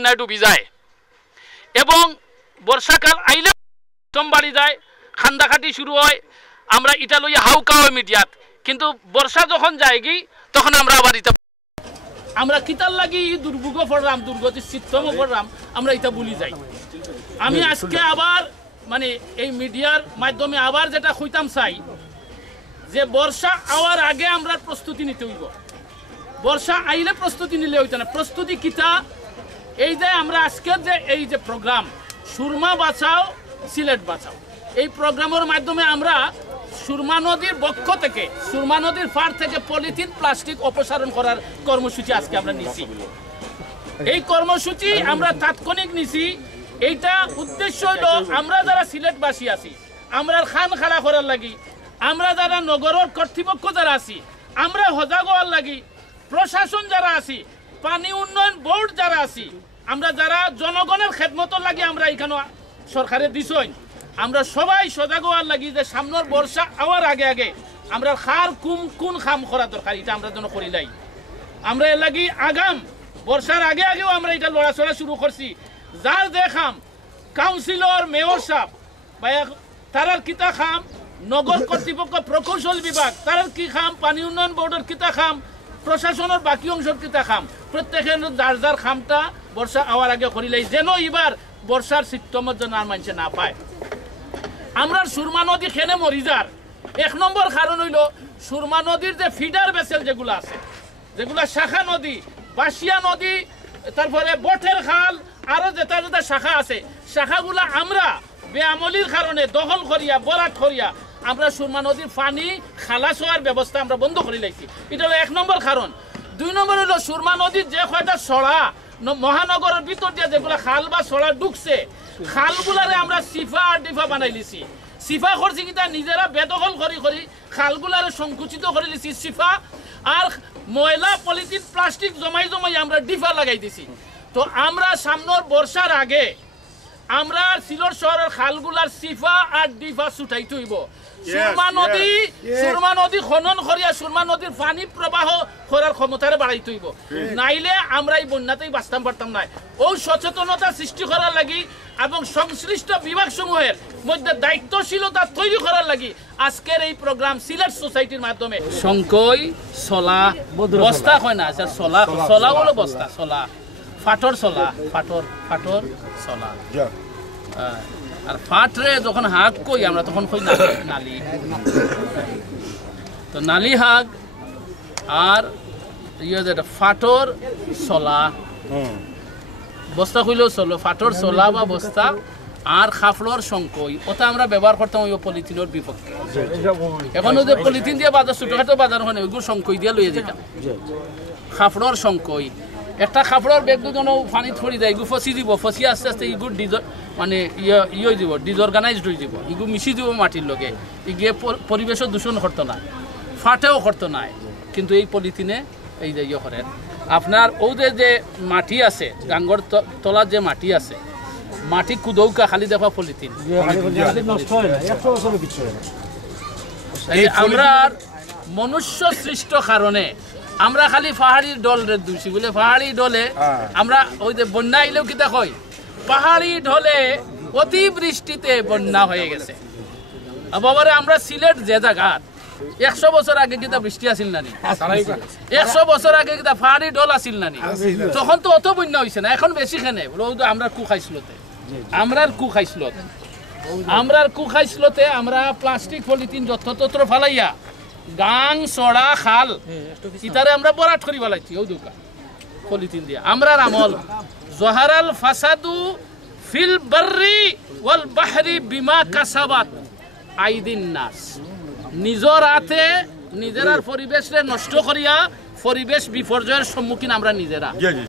বন্যায় ডুবি যায় এবং বর্ষাকাল আইলে বাড়ি যায়, খান্দাখাটি শুরু হয়, আমরা এটা লইয়া হাউকা হয় মিডিয়াত। কিন্তু বর্ষা যখন যায় কি তখন আমরা আবার এটা আমরা কিতার লাগি দুর্ভোগ পড়লাম, দুর্গতির সিস্টেম পড়লাম, আমরা এটা ভুলি যাই। আমি আজকে আবার মানে এই মিডিয়ার মাধ্যমে আবার যেটা কইতাম চাই যে বর্ষা আওয়ার আগে আমরা প্রস্তুতি নিতে হইব। বর্ষা আইলে প্রস্তুতি নিলে হইতো না। প্রস্তুতি কিতা? এই যে আমরা আজকের যে এই যে প্রোগ্রাম সুরমা বাঁচাও সিলেট বাঁচাও, এই প্রোগ্রামের মাধ্যমে আমরা সুরমা নদীর বক্ষ থেকে, সুরমা নদীর পাড় থেকে পলিথিন প্লাস্টিক অপসারণ করার কর্মসূচি আজকে আমরা নিছি। এই কর্মসূচি আমরা তাৎক্ষণিক নিছি। এইটা উদ্দেশ্য হলো আমরা যারা সিলেটবাসী আছি, আমরা খান খাড়া করার লাগি, আমরা যারা নগরের কর্তৃপক্ষ যারা আছি, আমরা সজাগ হওয়ার লাগি, প্রশাসন যারা আছি, পানি উন্নয়ন বোর্ড যারা আছি, আমরা যারা জনগণের খেদমতের লাগি আমরা এখানে সরকারে দিছই, আমরা সবাই সজাগ হওয়ার লাগি যে সামনের বর্ষা আওয়ার আগে আগে আমরা খার কোন খাম করা দরকার এটা আমরা যেন করি নাই। আমরা এর লাগি আগাম বর্ষার আগে আগেও আমরা এটা লড়াচড়া শুরু করছি। যার যে খাম কাউন্সিলর মেয়র সাহেব বা তারার কিতা খাম, নগর কর্তৃপক্ষ প্রকৌশল বিভাগ তারার কি খাম, পানি উন্নয়ন বোর্ডের কিতা খাম, প্রশাসনের বাকি অংশের কিতা খাম, প্রত্যেকের যার যার খামটা বর্ষা আওয়ার আগে করিলাই যেন এবার বর্ষার সিস্টেমের জন্য আর মানুষে না পায়। আমরা সুরমা নদী খেনে মরি যার এক নম্বর কারণ হইল সুরমা নদীর যে ফিডার ভেসেল যেগুলো আছে, যেগুলো শাখা নদী, বাসিয়া নদী, তারপরে বটের খাল, আরো যেটা যেটা শাখা আছে, শাখাগুলা আমরা বেআমলির কারণে দখল করিয়া বরাত করিয়া আমরা সুরমা নদীর পানি খালাস হওয়ার ব্যবস্থা আমরা বন্ধ করে লাইছি। এটা হলো এক নম্বর কারণ। দুই নম্বর হলো সুরমা নদীর যে কয়টা সড়া মহানগরের ভিতর দিয়ে যেগুলো খাল বা সড়া ঢুকছে, খালগুলারে আমরা সিফা আর ডিফা বানাই লিছি। সিফা করছি কিনা নিজেরা বেদখল করি করি খালগুলারে সংকুচিত করে লিছি সিফা, আর ময়লা পলিথিন প্লাস্টিক জমাই জমাই আমরা ডিফা লাগাই দিছি। তো আমরা সামনের বর্ষার আগে আমরা সিলেট শহরের খালগুলার সিফা আর ডিফা ছুটাইতে হইব। সুরমা নদী খনন করিয়া সুরমা নদীর পানি প্রবাহ করার ক্ষমতারে বাড়াইতে হইব, নাইলে আমরা এই বন্যাতেই বাঁচতাম পারতাম না। ওই সচেতনতা সৃষ্টি করার লাগি এবং সংশ্লিষ্ট বিভাগ সমূহের মধ্যে দায়িত্বশীলতা তৈরি করার লাগি আজকের এই প্রোগ্রাম সিলেট সোসাইটির মাধ্যমে সংকই সলা বস্তা হয় না, সলা সলা হলো বস্তা, সলা ফাটর সলা, ফাটর ফাটর সলা। আর ফাটরে যখন হাগ কই আমরা তখন কই নালি, তো নালি হাগ আর ইয়ে যেটা ফাটর সলা বস্তা কইলেও চলো, ফাটর সলা বা বস্তা আর খাফড়র সংকই ওটা আমরা ব্যবহার করতাম ওই পলিথিনের বিপক্ষে। এখন যে পলিথিন দিয়ে বাজার ছোটখাটো বাজার হয় ওইগুলো সংকই দিয়ে লইয়ে যেতাম। খাফড়র সংকই একটা খাফড়র ব্যাগ দুজনও পানি ছড়ি দেয়, এগুলো ফসি দিব, ফসি আস্তে আস্তে এগুলো মানে ইয়ে দিব, ডিসঅর্গানাইজড হয়ে যাব, এগুলো মিশি দিব মাটির লগে, এগিয়ে পরিবেশও দূষণ করতো না, ফাটেও করতো না। কিন্তু এই পলিথিনে এই যে ইয়ে করেন আপনার ওদের যে মাটি আছে, গাঙ্গর তলার যে মাটি আছে, মাটি কুদৌকা খালি দেখা পলিথিন। আমরা মনুষ্য সৃষ্ট কারণে আমরা খালি পাহাড়ির ডলে দূষি বলে, পাহাড়ি ডলে আমরা ওই যে বন্যা আইলেও কিতা কই পাহাড়ি ঢলে অতিবৃষ্টিতে বন্যা হয়ে গেছে। বাবারে আমরা সিলেট যে জায়গাত 100 বছর আগে কিতা বৃষ্টি আসিল নানি, 100 বছর আগে কিতা পাহাড়ি ডল আসিল নানি, তখন তো অত বন্যা হয়েছে না, এখন বেশি খেনে বলে আমরা কু খাইছিলতে, আমরার কু খাইছিলতে, আমরার কু খাইছিলতে আমরা প্লাস্টিক পলিথিন যত্র ফালাইয়া গাং সড়া খাল ইতারে আমরা বরাট করি ফেলাইছি ও দোকা পলিথিন দিয়ে। আমরার আমল জহারাল ফাসাদু ফিল বাররি ওয়াল বাহরি বিমা কাসাবাত আইদিন নাস, নিজের হাতে নিজের পরিবেশে নষ্ট করিয়া পরিবেশ বিপর্যয়ের সম্মুখীন আমরা নিজেরা।